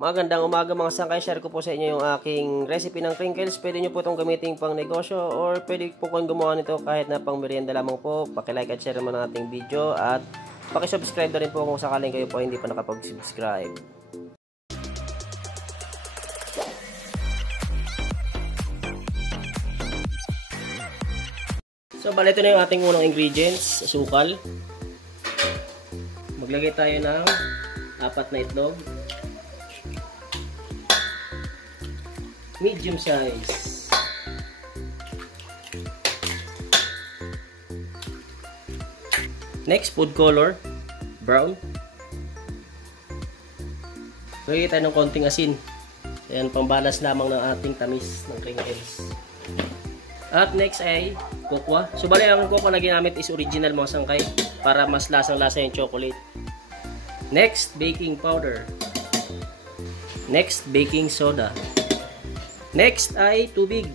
Magandang umaga mga sangkay. Share ko po sa inyo yung aking recipe ng crinkles. Pwede nyo po itong gamitin pang negosyo or pwede po kong gumawa nito kahit na pang merienda lamang po. Paki-like at share naman ang ating video at paki-subscribe na rin po kung sakaling kayo po hindi pa nakapag-subscribe. So, bali ito na yung ating unang ingredients, asukal. Maglagay tayo ng 4 na itlog. Medium size. Next, food color, brown. Lagay tayo ng konting asin. Ayan, pambalas lamang ng ating tamis ng crinkles. At next ay cocoa. So, bali ang cocoa na ginamit is original mga sangkay para mas lasang-lasa yung chocolate. Next, baking powder. Next, baking soda. Next ay tubig.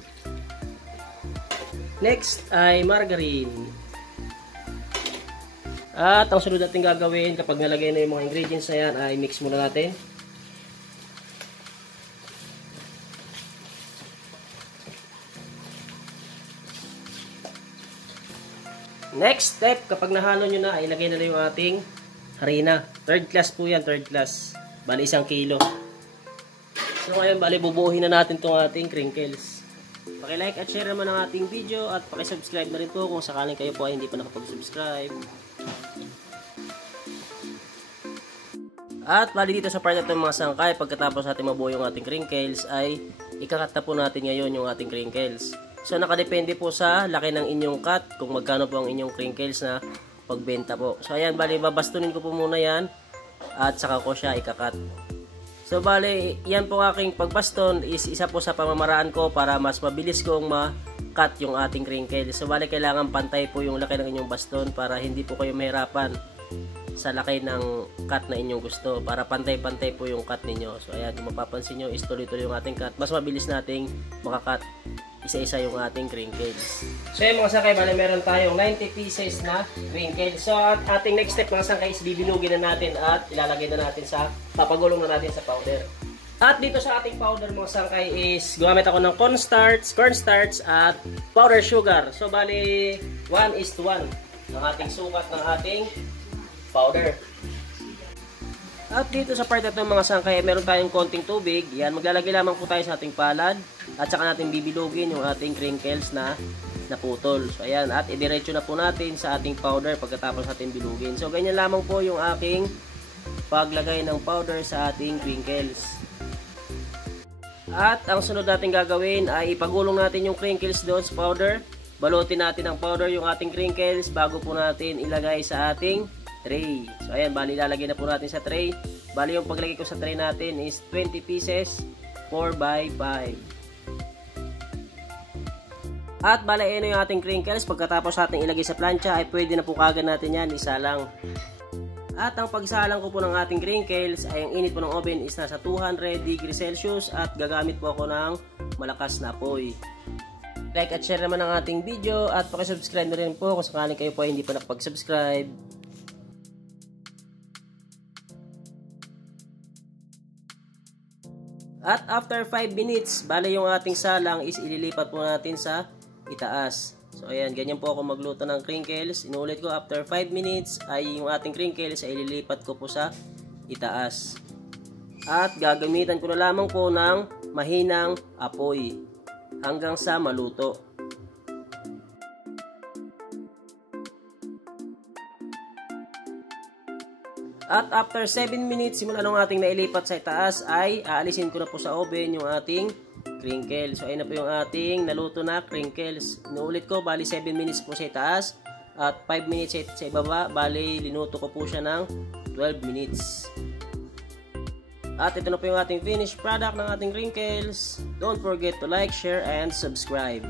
Next ay margarine. At ang sunod natin gagawin kapag nalagay na yung mga ingredients na yan ay mix muna natin. Next step, kapag nahalo nyo na, ilagay na yung ating harina. Third class po yan, third class. Bali 1 kilo. So ngayon, bali bubuhin na natin itong ating crinkles. Paki-like at share naman ang ating video at paki-subscribe na rin po kung sakaling kayo po ay hindi pa nakapag-subscribe. At bali dito sa part na ito mga sangkay, pagkatapos natin mabuo yung ating crinkles ay ikakat na po natin ngayon yung ating crinkles. So nakadepende po sa laki ng inyong cut kung magkano po ang inyong crinkles na pagbenta po. So ayan, bali babastunin ko po muna yan at saka ko siya ikakat. So bali, yan po aking pagbaston is isa po sa pamamaraan ko para mas mabilis kong ma-cut yung ating crinkles. So bali, kailangan pantay po yung laki ng inyong baston para hindi po kayo mahirapan sa laki ng cut na inyong gusto. Para pantay-pantay po yung cut ninyo. So ayan, kung mapapansin nyo is tuloy-tuloy yung ating cut. Mas mabilis nating makakat isa-isa yung ating crinkles. So yun mga sangkay, bali meron tayong 90 pieces na crinkles. So at ating next step mga sangkay is bibinugin na natin at ilalagay na natin sa, papagulong na natin sa powder. At dito sa ating powder mga sangkay is gumamit ako ng cornstarch at powder sugar. So bali 1:1 ng ating sukat ng ating powder. At dito sa part na ito mga sangkay, meron tayong konting tubig. Yan, maglalagay lamang po tayo sa ating palad. At saka natin bibilugin yung ating crinkles na naputol. So ayan, at idiretso na po natin sa ating powder pagkatapos natin bilugin. So ganyan lamang po yung aking paglagay ng powder sa ating crinkles. At ang sunod natin gagawin ay ipagulong natin yung crinkles doon sa powder. Balutin natin ang powder yung ating crinkles bago po natin ilagay sa ating tray. So ayan, bali lalagay na po natin sa tray. Bali yung paglagay ko sa tray natin is 20 pieces 4x5. At bali ano yung ating crinkles, pagkatapos natin ilagay sa plancha ay pwede na po kagad natin yan, isa lang. At ang pagsalang ko po ng ating crinkles ay ang init po ng oven is nasa 200 degrees Celsius at gagamit po ako ng malakas na apoy. Like at share naman ang ating video at paki-subscribe na rin po kung sakaling kayo po ay hindi pa nakapag-subscribe. At after 5 minutes, bale yung ating salang is ililipat po natin sa itaas. So ayan, ganyan po ako magluto ng crinkles. Inuulit ko, after 5 minutes ay yung ating crinkles ay ililipat ko po sa itaas. At gagamitan ko na lamang po ng mahinang apoy hanggang sa maluto. At after 7 minutes, simula nung ating nailipat sa itaas ay aalisin ko na po sa oven yung ating crinkles. So ayun na po yung ating naluto na crinkles. Inuulit ko, bali 7 minutes po sa itaas at 5 minutes sa ibaba. Bali linuto ko po siya ng 12 minutes. At ito na po yung ating finished product ng ating crinkles. Don't forget to like, share, and subscribe.